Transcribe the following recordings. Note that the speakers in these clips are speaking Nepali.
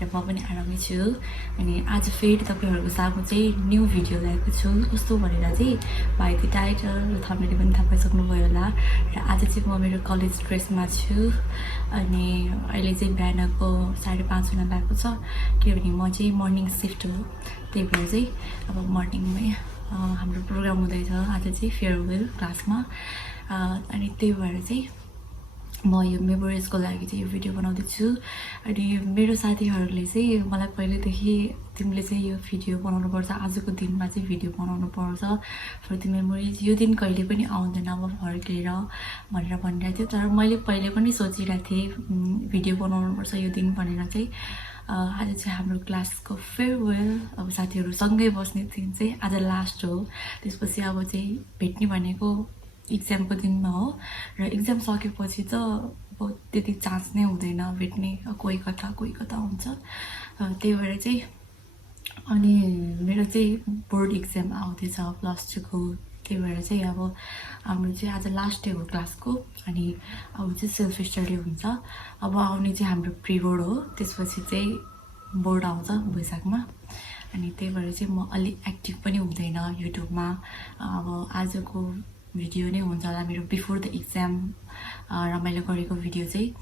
र म पनि आरामै छु। अनि आज फेरि तपाईँहरूको सामु चाहिँ न्यू भिडियो ल्याएको छु। कस्तो भनेर चाहिँ बाइ द टाइटल र थम्बनेल पनि थाहा पाइसक्नुभयो होला। र आज चाहिँ म मेरो कलेज ड्रेसमा छु। अनि अहिले चाहिँ बिहानको 5:30 हुन लागेको छ, किनभने म चाहिँ मर्निङ सिफ्ट हो। त्यही भएर चाहिँ अब मर्निङमै हाम्रो प्रोग्राम हुँदैछ आज चाहिँ फेयरवेल क्लासमा। अनि त्यही भएर चाहिँ म यो मेमोरिजको लागि चाहिँ यो भिडियो बनाउँदैछु। अनि मेरो साथीहरूले चाहिँ मलाई पहिल्यैदेखि तिमीले चाहिँ यो भिडियो बनाउनुपर्छ, आजको दिनमा चाहिँ भिडियो बनाउनुपर्छ फर द मेमोरिज, यो दिन कहिले पनि आउँदैन अब फर्केर भनेर भनिरहेको थियो। तर मैले पहिले पनि सोचिरहेको थिएँ भिडियो बनाउनुपर्छ यो दिन भनेर चाहिँ। आज चाहिँ हाम्रो क्लासको फेयरवेल, अब साथीहरू सँगै बस्ने दिन चाहिँ आज लास्ट हो। त्यसपछि अब चाहिँ भेट्ने भनेको इक्जामको दिनमा हो, र इक्जाम सकेपछि त अब त्यति चान्स नै हुँदैन भेट्ने, कोही कता हुन्छ। त्यही भएर चाहिँ अनि मेरो चाहिँ बोर्ड इक्जाम आउँदैछ +2को। त्यही भएर चाहिँ अब हाम्रो चाहिँ आज लास्ट डे हो क्लासको। अनि अब चाहिँ सेल्फ स्टडी हुन्छ। अब आउने चाहिँ हाम्रो प्री बोर्ड हो, त्यसपछि चाहिँ बोर्ड आउँछ वैशाखमा। अनि त्यही भएर चाहिँ म अलि एक्टिभ पनि हुँदैन युट्युबमा। अब आजको भिडियो नै हुन्छ होला मेरो बिफोर द इक्जाम रमाइलो गरेको भिडियो चाहिँ।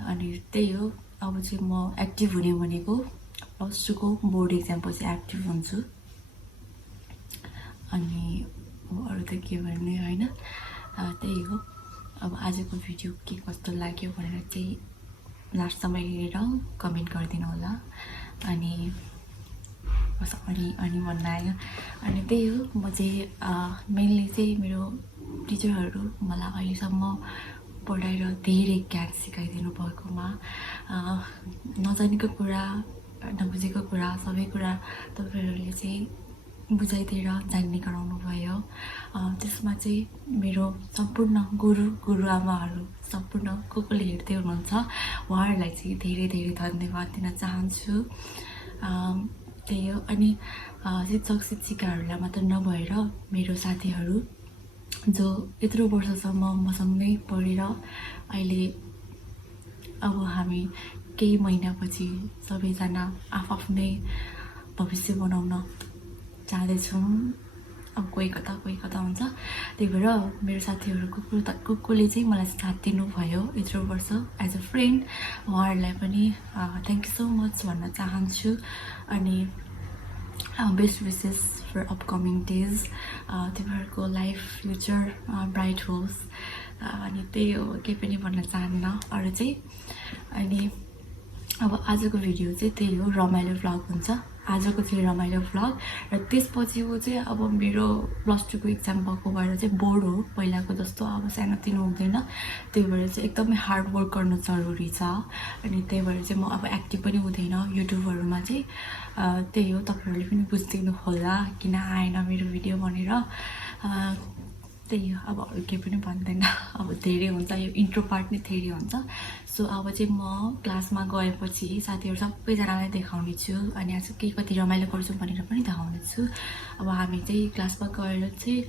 अनि त्यही हो, अब चाहिँ म एक्टिभ हुने भनेको +2को बोर्ड इक्जाम पछि एक्टिभ हुन्छु। अनि अरू त के भन्ने होइन, त्यही हो। अब आजको भिडियो के कस्तो लाग्यो भनेर चाहिँ लास्टसम्म हेरेर कमेन्ट गरिदिनु होला। अनि अनि भन्न आयो। अनि त्यही हो, म चाहिँ मेनली चाहिँ मेरो टिचरहरू मलाई अहिलेसम्म पढाएर धेरै ज्ञान सिकाइदिनु भएकोमा, नजानेको कुरा नबुझेको कुरा सबै कुरा तपाईँहरूले चाहिँ बुझाइदिएर जान्ने गराउनु भयो। त्यसमा चाहिँ मेरो सम्पूर्ण गुरुआमाहरू सम्पूर्ण कसले हेर्दै हुनुहुन्छ उहाँहरूलाई चाहिँ धेरै धेरै धन्यवाद दिन चाहन्छु। त्यही हो। अनि शिक्षक शिक्षिकाहरूलाई मात्र नभएर मेरो साथीहरू जो यत्रो वर्षसम्म मसँगै पढेर अहिले अब हामी केही महिनापछि सबैजना आफ्नै भविष्य बनाउन चाहँदैछौँ। अब कोही कता हुन्छ। त्यही भएर मेरो साथीहरू कुकुले चाहिँ मलाई साथ दिनुभयो यत्रो वर्ष एज अ फ्रेन्ड, उहाँहरूलाई पनि थ्याङ्क यू सो मच भन्न चाहन्छु। अनि best wishes for upcoming days, तिमीहरूको लाइफ फ्युचर ब्राइट होस्। अनि त्यही हो, केही पनि भन्न चाहन्न अरू चाहिँ। अनि अब आजको भिडियो चाहिँ त्यही हो, रमाइलो भ्लग हुन्छ आजको चाहिँ रमाइलो भ्लग। र त्यसपछिको चाहिँ अब मेरो +2को इक्जाम भएको भएर चाहिँ बोर्ड हो, पहिलाको जस्तो अब सानोतिनो हुँदैन। त्यही भएर चाहिँ एकदमै हार्ड वर्क गर्नु जरुरी छ। अनि त्यही भएर चाहिँ म अब एक्टिभ पनि हुँदैन युट्युबहरूमा चाहिँ। त्यही हो, तपाईँहरूले पनि बुझिदिनु होला किन आएन मेरो भिडियो भनेर। त्यही हो, अब अरू केही पनि भन्दैन, अब धेरै हुन्छ, यो इन्ट्रो पार्ट नै धेरै हुन्छ। सो अब चाहिँ म क्लासमा गएपछि साथीहरू सबैजनालाई देखाउने छु। अनि आज के कति रमाइलो गर्छु भनेर पनि देखाउने छु। अब हामी चाहिँ क्लासमा गएर चाहिँ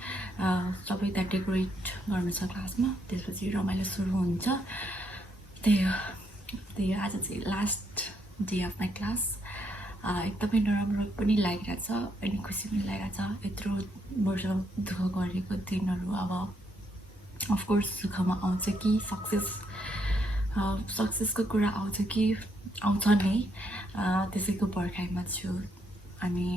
सबै त्यहाँ डेकोरेट गर्नु छ क्लासमा, त्यसपछि रमाइलो सुरु हुन्छ। त्यही हो, आज चाहिँ last day of my class. एकदमै नराम्रो पनि लागिरहेछ अनि खुसी पनि लागिरहेछ। यत्रो वर्ष दुःख गरेको दिनहरू अब अफकोर्स सुखमा आउँछ कि सक्सेसको कुरा आउँछ कि आउँछ नै, त्यसैको पर्खाइमा छु। अनि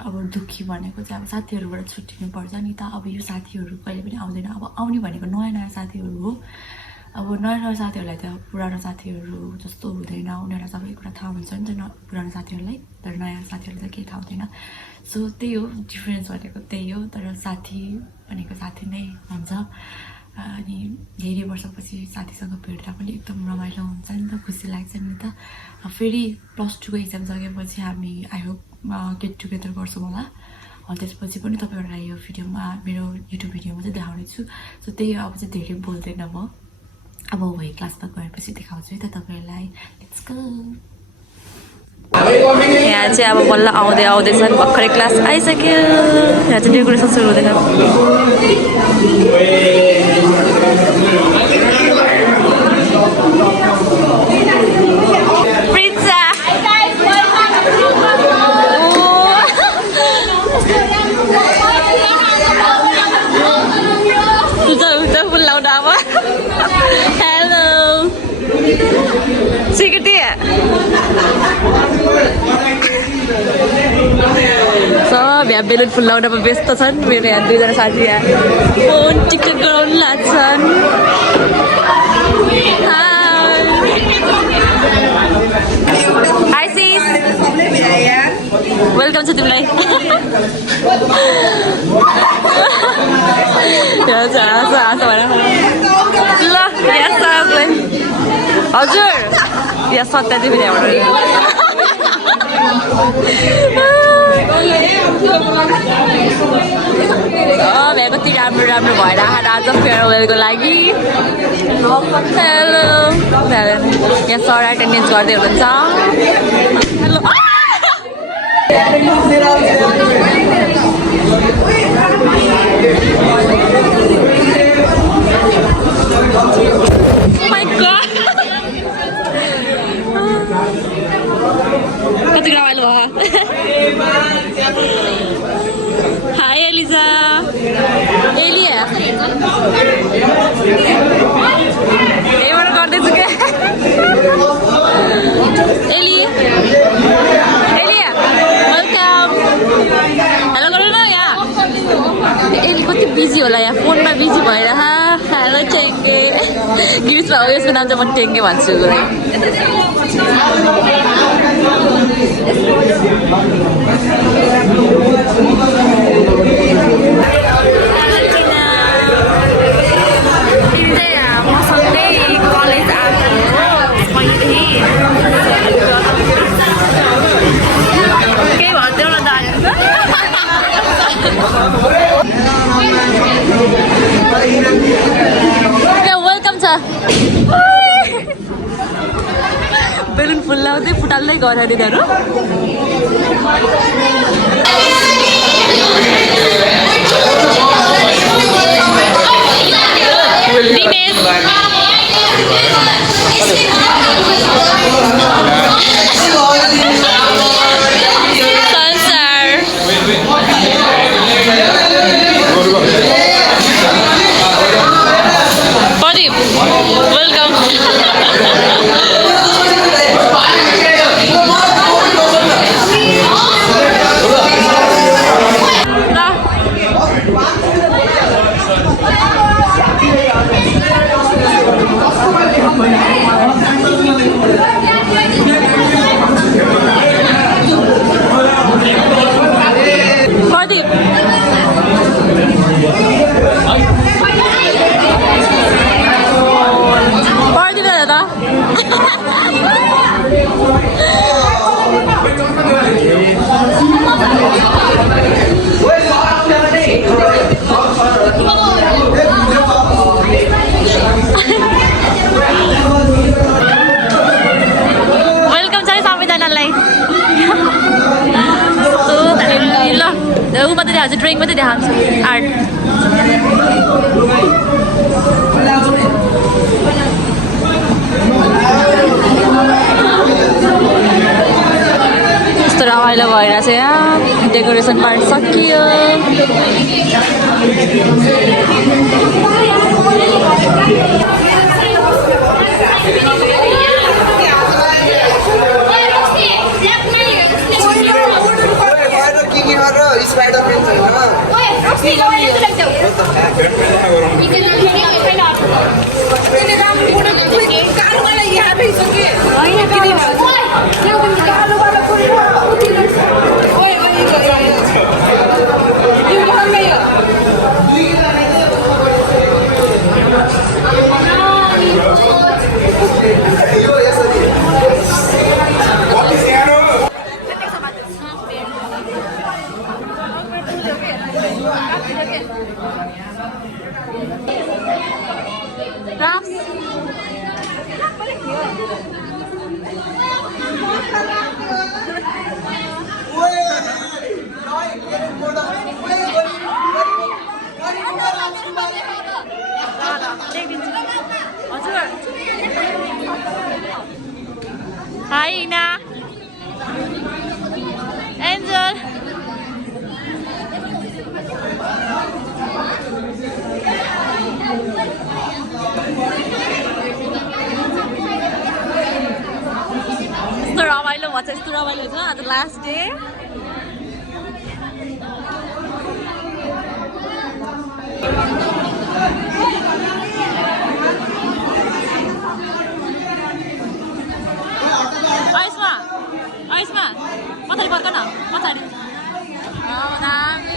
अब दुःखी भनेको चाहिँ अब साथीहरूबाट छुट्टिनु पर्छ नि त। अब यो साथीहरू कहिले पनि आउँदैन, अब आउने भनेको नयाँ साथीहरू हो। अब नयाँ साथीहरूलाई त पुरानो साथीहरू जस्तो हुँदैन, उनीहरूलाई सबै कुरा थाहा हुन्छ नि त पुरानो साथीहरूलाई, तर नयाँ साथीहरूलाई त केही थाहा हुँदैन। सो त्यही हो, डिफ्रेन्स भनेको त्यही हो। तर साथी भनेको साथी नै हुन्छ। अनि धेरै वर्षपछि साथीसँग भेट्दा पनि एकदम रमाइलो हुन्छ नि त, खुसी लाग्छ नि त। फेरि +2को इक्जाम सकेपछि हामी आई होप गेट टुगेदर गर्छौँ होला। त्यसपछि पनि तपाईँहरूलाई यो भिडियोमा मेरो युट्युब भिडियोमा चाहिँ देखाउने छु। सो त्यही हो, अब चाहिँ धेरै बोल्दैन म, अब वही क्लासमा गएपछि देखाउँछु है त तपाईँहरूलाई। Let's go. यहाँ चाहिँ अब बल्ल आउँदैछन्, भर्खरै क्लास आइसक्यो। यहाँ चाहिँ डेकोरेसन सुरु हुँदैछ। प्रिन्सा यहाँ बेलुन फुलाउनमा व्यस्त छन् मेरो यहाँ दुईजना साथी यहाँ फोन टिकटक गराउनु लाग्छन् हाई सिस वेलकम छ तिमीलाई ल हजुर यहाँ सत्ता चाहिँ फेरि भ्या कति राम्रो राम्रो भएर आज फेयरवेलको लागि हेलो यहाँ सर एटेन्डेन्स गर्दै हुनुहुन्छ हेलो कति रमाइलो भयो हाई एलिजा एलिया यहीबाट गर्दैछु क्या एली एलिया वेलकम हेलो गरौँ न यहाँ एली कति बिजी होला यहाँ फोनमा बिजी भएर हेलो टेङ्गे गिरिसमा हो यसको नाम चाहिँ म टेङ्गे भन्छु वेलकम छ बेलुन फुल्लाउँदै फुटाल्दै गएर दिदीहरू ड्रिंक मात्रै देखाउँछु आर्ट यस्तो रमाइलो भएर चाहिँ यहाँ डेकोरेसन पार्ट सकियो Hi Ina. Angel. It's the Ramailo. What's the Ramailo? The last day. आयुष्मा पछाडि फर्क न पछाडि दामी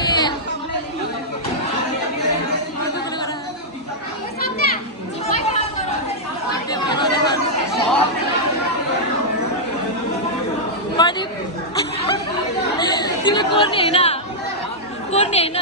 प्रदीप तिमी कोर्ने होइन कोर्ने होइन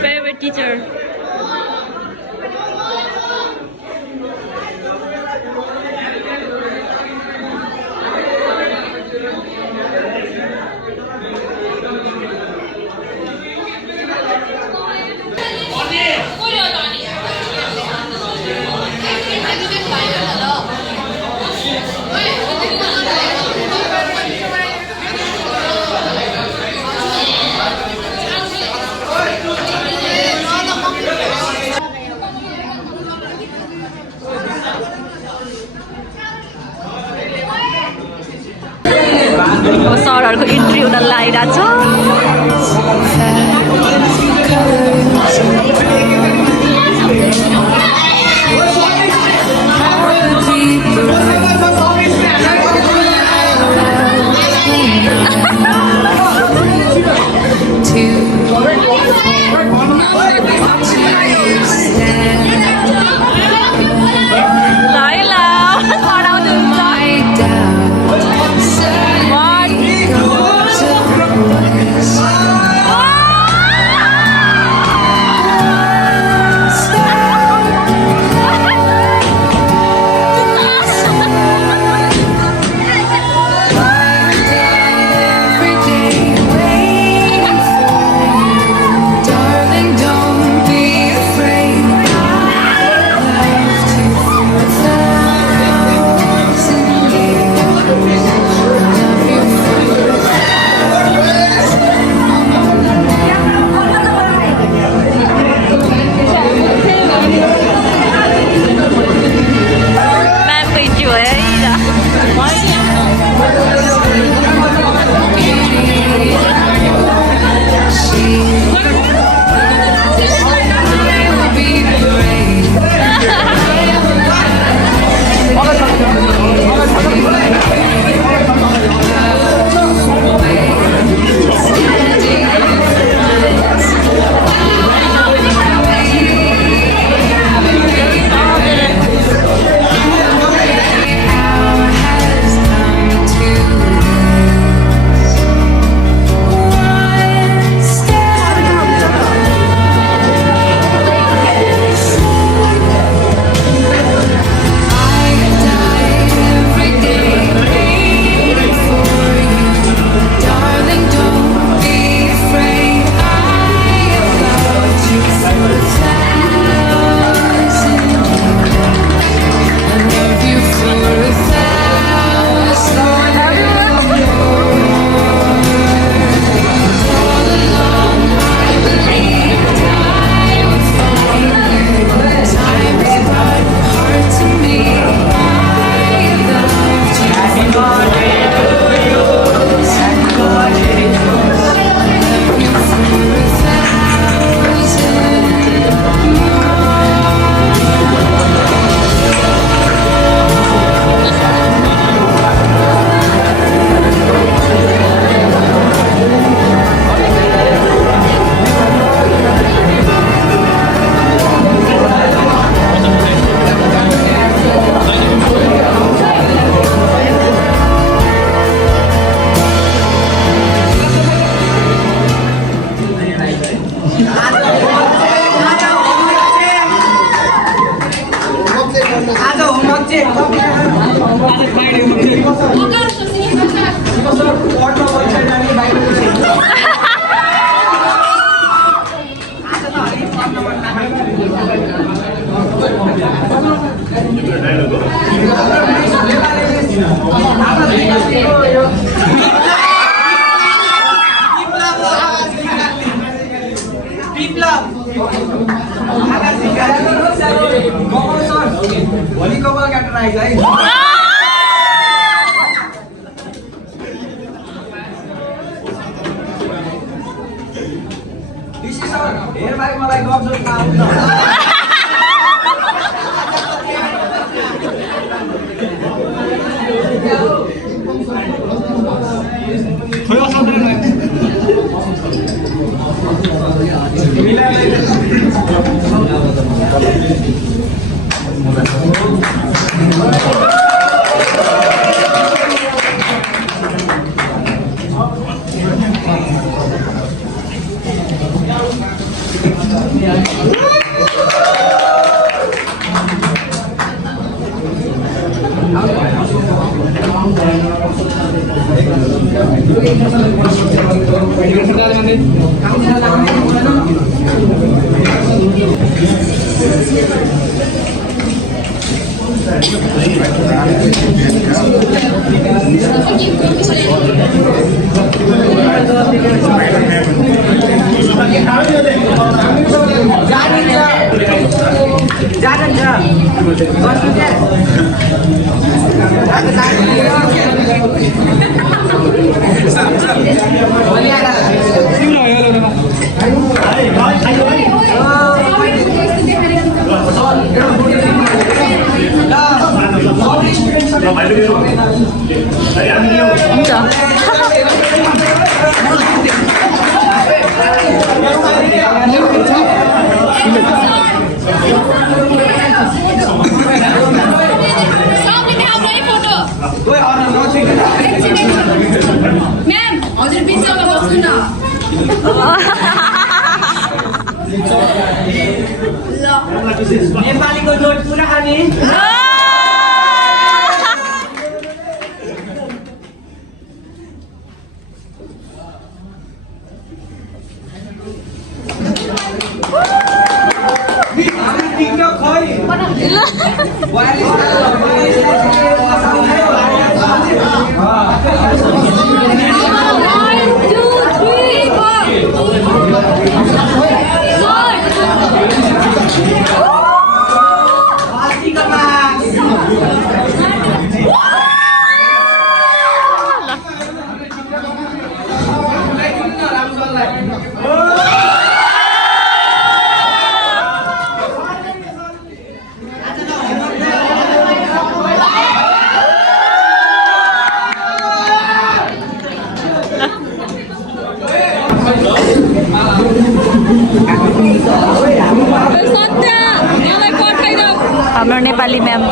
Favorite teacher. सरहरूको इन्ट्री हुन लागिरहेको छ मलाई गफ जोड्न आउँछ नेपालीको नोट पुरा खाने हाम्रो नेपाली म्याम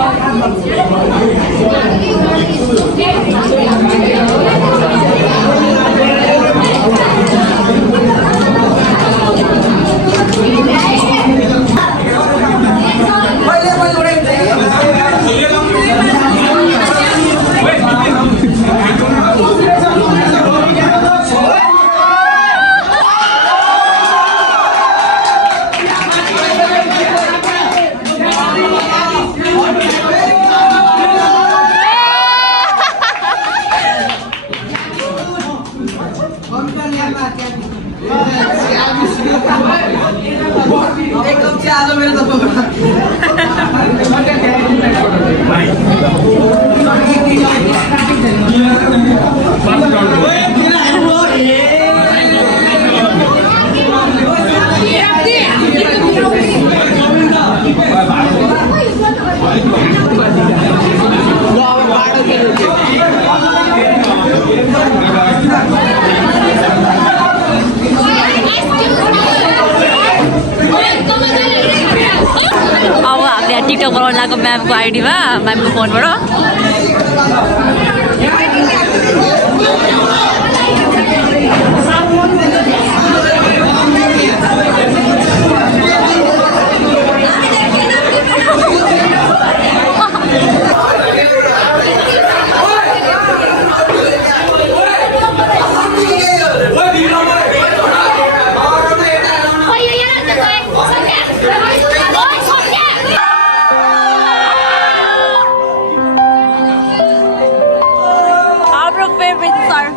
टिकटक बनाउन लागेको म्यामको आइडीमा म्यामको फोनबाट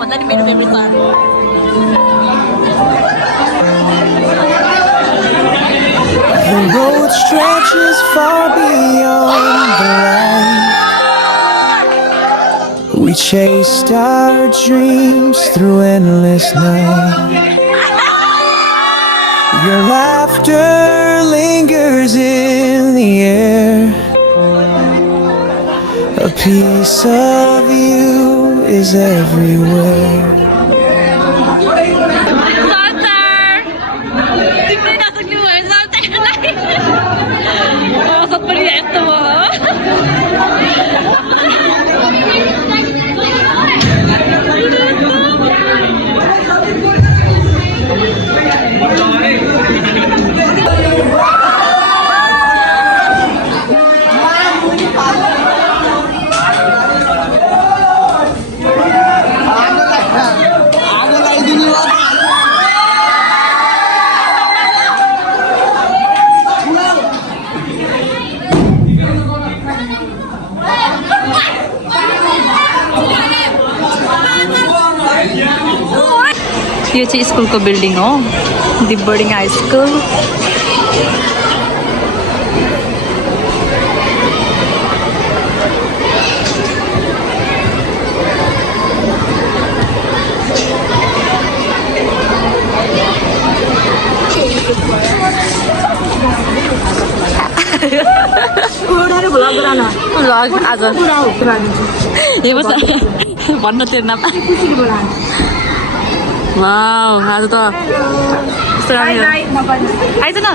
भन्दा नि मेरो favourite sir The road stretches far beyond the line. We chased our dreams through endless night. Your laughter lingers in the air. A piece of you is everywhere. यो चाहिँ स्कुलको बिल्डिङ हो the boarding high school vlog आज भन्न तेर्न वाउ आज त आइज न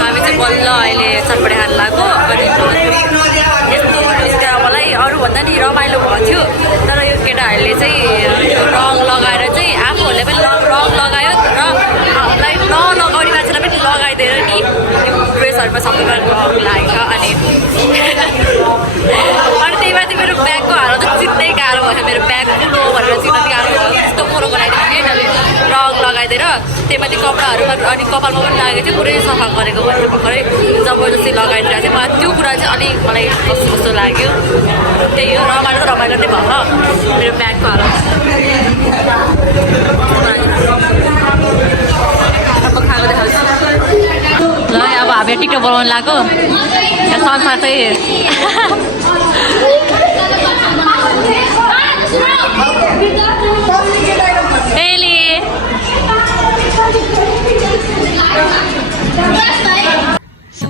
हामी चाहिँ बल्ल अहिले चटपटे खान लाग्यो यस्तो मलाई अरूभन्दा नि रमाइलो भएको थियो तर यो केटाहरूले चाहिँ यो रङ लगाएर चाहिँ आफूहरूले पनि रङ लगायो र हामीलाई नलगाउने मान्छेलाई पनि लगाइदिएर नि ड्रेसहरूमा सबैमा रङ लागेको अनि त्यही माथि मेरो ब्यागको हालत चाहिँ चित्तै गाह्रो भयो मेरो ब्याग ठुलो भनेर चित्त गाह्रो भयो यस्तो मोरो बनाइदिएको थिएँ रङ लगाइदिएर त्यही माथि कपडाहरूमा अनि कपालमा पनि लागेको थियो पुरै सफा गरेको भनेर भर्खरै जबरजस्ती लगाइदिएर चाहिँ मलाई त्यो कुरा चाहिँ अलिक मलाई कस्तो कस्तो लाग्यो त्यही हो रमाइलो नै भयो मेरो ब्यागको हालत खाएको देखाउँछु ल अब हामी टिकटक बनाउनु लाग्यो संसार चाहिँ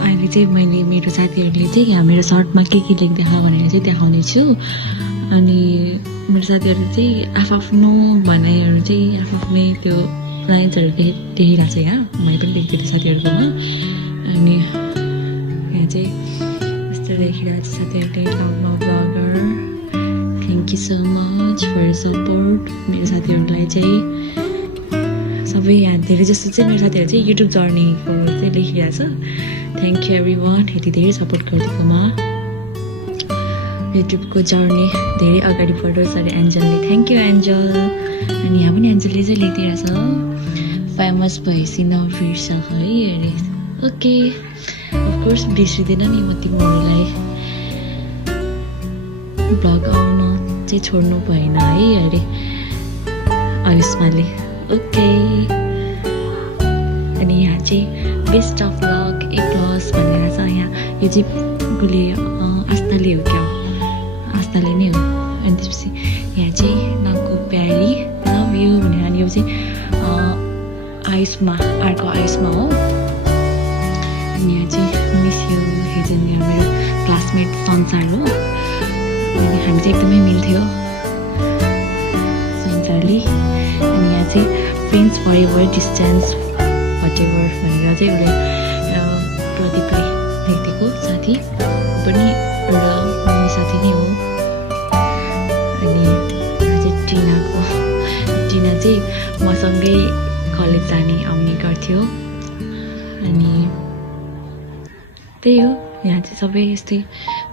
अहिले चाहिँ मैले मेरो साथीहरूले चाहिँ मेरो सर्टमा के लेख्दै भनेर चाहिँ देखाउने छु अनि मेरो साथीहरूले चाहिँ आफ्नो भनाइहरू चाहिँ आफ्नै त्यो लाइन्सहरू देखिरहेको छ यहाँ मैले पनि देख्दै साथीहरूकोमा अनि यहाँ चाहिँ यस्तो लेखिरहेको छ साथीहरूले love blogger thank you so much for support मेरो साथीहरूलाई चाहिँ सबै यहाँ धेरै जस्तो चाहिँ मेरो साथीहरू चाहिँ युट्युब जर्नीको चाहिँ लेखिरहेको छ थ्याङ्क यू एभ्री वान यति धेरै सपोर्ट गरिदिएकोमा युट्युबको जर्नी धेरै अगाडि बढोस् अरे एन्जलले थ्याङ्क यू एन्जल अनि यहाँ पनि एन्जलले चाहिँ लेखिदिरहेछ फेमस भएपछि नबिर्स है अरे ओके अफकोर्स बिर्सिँदैन नि म तिमीहरूलाई ब्लग आउन चाहिँ छोड्नु भएन है अरे आयुष्माले ओके अनि यहाँ चाहिँ best of lock A plus भनेर छ यहाँ यो चाहिँ उसले आस्थाले हो क्या आस्थाले नै हो अनि त्यसपछि यहाँ चाहिँ नामको प्यारी लभ यु भनेर अनि यो चाहिँ आयुषमा अर्को आयुषमा हो अनि यहाँ चाहिँ मिस यु हेजन यहाँ मेरो क्लासमेट संसार हो अनि हामी चाहिँ एकदमै मिल्थ्यो संसारले अनि यहाँ चाहिँ friends forever distance whatever भनेर चाहिँ उसले प्रदीपले लेखिदिएको साथी पनि एउटा मम्मी साथी नै हो अनि यहाँ चाहिँ टिना चाहिँ मसँगै कलेज जाने आउने गर्थ्यो अनि त्यही हो यहाँ चाहिँ सबै यस्तै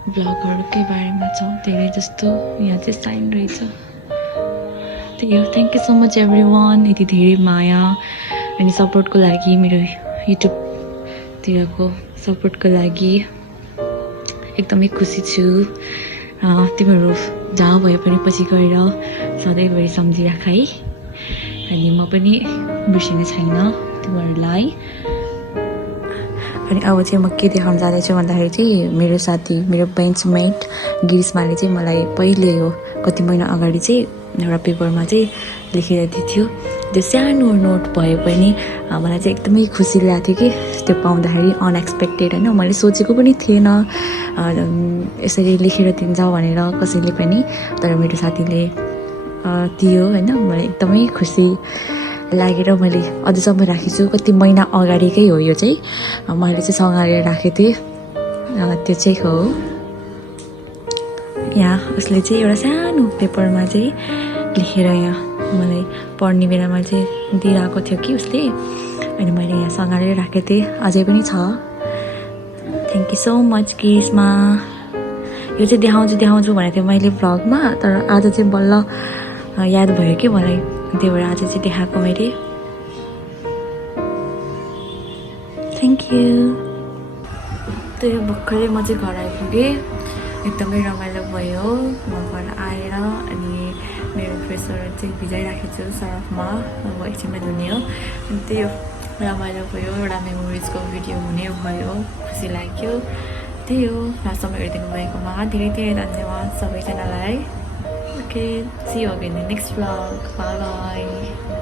ब्लगहरूकै बारेमा छ धेरै जस्तो यहाँ चाहिँ साइन रहेछ त्यही हो thank you so much every one यति धेरै माया अनि सपोर्टको लागि मेरो युट्युब तिरको सपोर्टको लागि एकदमै खुसी छु। तिमीहरू जहाँ भए पनि पछि गएर सधैँभरि सम्झिराख है। अनि म पनि बिर्सिने छैन तिमीहरूलाई। अनि अब चाहिँ म के देखाउन जाँदैछु भन्दाखेरि चाहिँ मेरो साथी, मेरो बेन्चमेट गिरिश्माले चाहिँ मलाई पहिले हो कति महिना अगाडि चाहिँ एउटा पेपरमा चाहिँ लेखेर दिन्थ्यो। त्यो सानो नोट भए पनि मलाई चाहिँ एकदमै खुसी लागेको थियो कि त्यो पाउँदाखेरि, अनएक्सपेक्टेड होइन। मैले सोचेको पनि थिएन यसरी लेखेर दिन्छ भनेर कसैले पनि, तर मेरो साथीले दियो होइन। मलाई एकदमै खुसी लागेर मैले अझसम्म राखेको छु। कति महिना अगाडिकै हो यो चाहिँ, मैले चाहिँ सँगालेर राखेको थिएँ। त्यो चाहिँ हो यहाँ उसले चाहिँ एउटा सानो पेपरमा चाहिँ लेखेर यहाँ मलाई पढ्ने बेलामा चाहिँ दिइरहेको थियो कि उसले। अनि मैले यहाँ सँगालेर राखेको थिएँ, अझै पनि छ। Thank you so much Grishma. यो चाहिँ देखाउँछु भनेको थिएँ मैले भ्लगमा, तर आज चाहिँ बल्ल याद भयो कि मलाई, त्यही भएर आज चाहिँ देखाएको मैले। Thank you. त्यही भर्खरै म चाहिँ घर आइपुगेँ, एकदमै रमाइलो भयो। म घर आएर अनि मेरो ड्रेसहरू चाहिँ भिजाइराखेको छु सर्फमा, अब एकछिनमा धुने हो। अनि त्यही हो, रमाइलो भयो, एउटा मेमोरिजको भिडियो हुने भयो, खुसी लाग्यो। त्यही हो, लास्टसम्म हेरिदिनु भएकोमा धेरै धेरै धन्यवाद सबैजनालाई। Okay, see you again in the next vlog. Bye bye.